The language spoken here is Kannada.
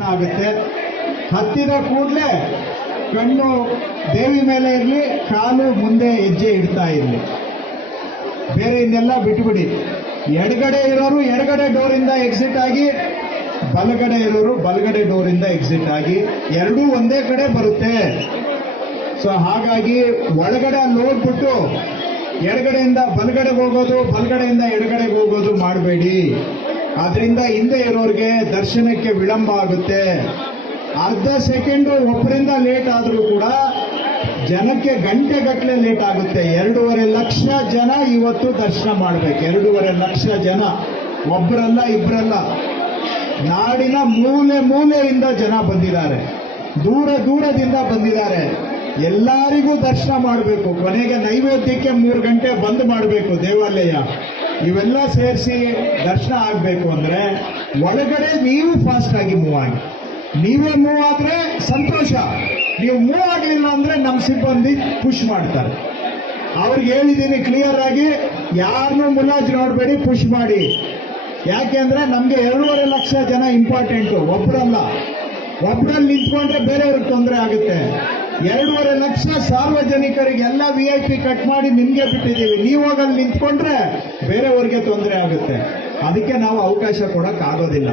ಆಗುತ್ತೆ. ಹತ್ತಿದ ಕೂಡಲೇ ಕಣ್ಣು ದೇವಿ ಮೇಲೆ ಇರಲಿ, ಕಾಲು ಮುಂದೆ ಹೆಜ್ಜೆ ಇಡ್ತಾ ಇರಲಿ. ಬೇರೆ ಇನ್ನೆಲ್ಲ ಬಿಟ್ಬಿಡಿ. ಎಡಗಡೆ ಇರೋರು ಎಡಗಡೆ ಡೋರಿಂದ ಎಕ್ಸಿಟ್ ಆಗಿ, ಬಲಗಡೆ ಇರೋರು ಬಲಗಡೆ ಡೋರಿಂದ ಎಕ್ಸಿಟ್ ಆಗಿ, ಎರಡೂ ಒಂದೇ ಕಡೆ ಬರುತ್ತೆ. ಸೊ ಹಾಗಾಗಿ ಒಳಗಡೆ ಅಲ್ಲಿ ಹೋಗ್ಬಿಟ್ಟು ಎಡಗಡೆಯಿಂದ ಬಲಗಡೆಗೆ ಹೋಗೋದು, ಬಲಗಡೆಯಿಂದ ಎಡಗಡೆಗೆ ಹೋಗೋದು ಮಾಡಬೇಡಿ. ಆದ್ರಿಂದ ಹಿಂದೆ ಇರೋರಿಗೆ ದರ್ಶನಕ್ಕೆ ವಿಳಂಬ ಆಗುತ್ತೆ. ಅರ್ಧ ಸೆಕೆಂಡ್ ಒಬ್ಬರಿಂದ ಲೇಟ್ ಆದರೂ ಕೂಡ ಜನಕ್ಕೆ ಗಂಟೆ ಗಟ್ಟಲೆ ಲೇಟ್ ಆಗುತ್ತೆ. ಎರಡೂವರೆ ಲಕ್ಷ ಜನ ಇವತ್ತು ದರ್ಶನ ಮಾಡ್ಬೇಕು. ಎರಡೂವರೆ ಲಕ್ಷ ಜನ. ಒಬ್ಬರಲ್ಲ ಇಬ್ಬರಲ್ಲ ನಾಡಿನ ಮೂಲೆ ಮೂಲೆಯಿಂದ ಜನ ಬಂದಿದ್ದಾರೆ. ದೂರ ದೂರದಿಂದ ಬಂದಿದ್ದಾರೆ. ಎಲ್ಲರಿಗೂ ದರ್ಶನ ಮಾಡಬೇಕು. ಕೊನೆಗೆ ನೈವೇದ್ಯಕ್ಕೆ ಮೂರು ಗಂಟೆ ಬಂದ್ ಮಾಡಬೇಕು ದೇವಾಲಯ. ಇವೆಲ್ಲ ಸೇರಿಸಿ ದರ್ಶನ ಆಗಬೇಕು ಅಂದ್ರೆ ಒಳಗಡೆ ನೀವು ಫಾಸ್ಟ್ ಆಗಿ ಮೂವ್ ಆಗಿ. ನೀವೇ ಮೂವ್ ಆದ್ರೆ ಸಂತೋಷ. ನೀವು ಮೂವ್ ಆಗಲಿಲ್ಲ ಅಂದ್ರೆ ನಮ್ಮ ಸಿಬ್ಬಂದಿ ಪುಷ್ ಮಾಡ್ತಾರೆ. ಅವ್ರಿಗೆ ಹೇಳಿದ್ದೀನಿ ಕ್ಲಿಯರ್ ಆಗಿ ಯಾರನ್ನೂ ಮುಲಾಜ್ ನೋಡಬೇಡಿ ಪುಷ್ ಮಾಡಿ. ಯಾಕೆ ಅಂದ್ರೆ ನಮ್ಗೆ ಎರಡೂವರೆ ಲಕ್ಷ ಜನ ಇಂಪಾರ್ಟೆಂಟು ಒಬ್ರಲ್ಲ. ಒಬ್ರಲ್ಲಿ ನಿಂತ್ಕೊಂಡ್ರೆ ಬೇರೆಯವ್ರಿಗೆ ತೊಂದರೆ ಆಗುತ್ತೆ. ಎರಡೂವರೆ ಲಕ್ಷ ಸಾರ್ವಜನಿಕರಿಗೆ ಎಲ್ಲ ವಿ ಐ ಪಿ ಕಟ್ ಮಾಡಿ ನಿಮ್ಗೆ ಬಿಟ್ಟಿದ್ದೀವಿ. ನೀವು ಹೋಗಲ್ಲಿ ನಿಂತ್ಕೊಂಡ್ರೆ ಬೇರೆಯವ್ರಿಗೆ ತೊಂದರೆ ಆಗುತ್ತೆ. ಅದಕ್ಕೆ ನಾವು ಅವಕಾಶ ಕೊಡೋಕ್ಕಾಗೋದಿಲ್ಲ.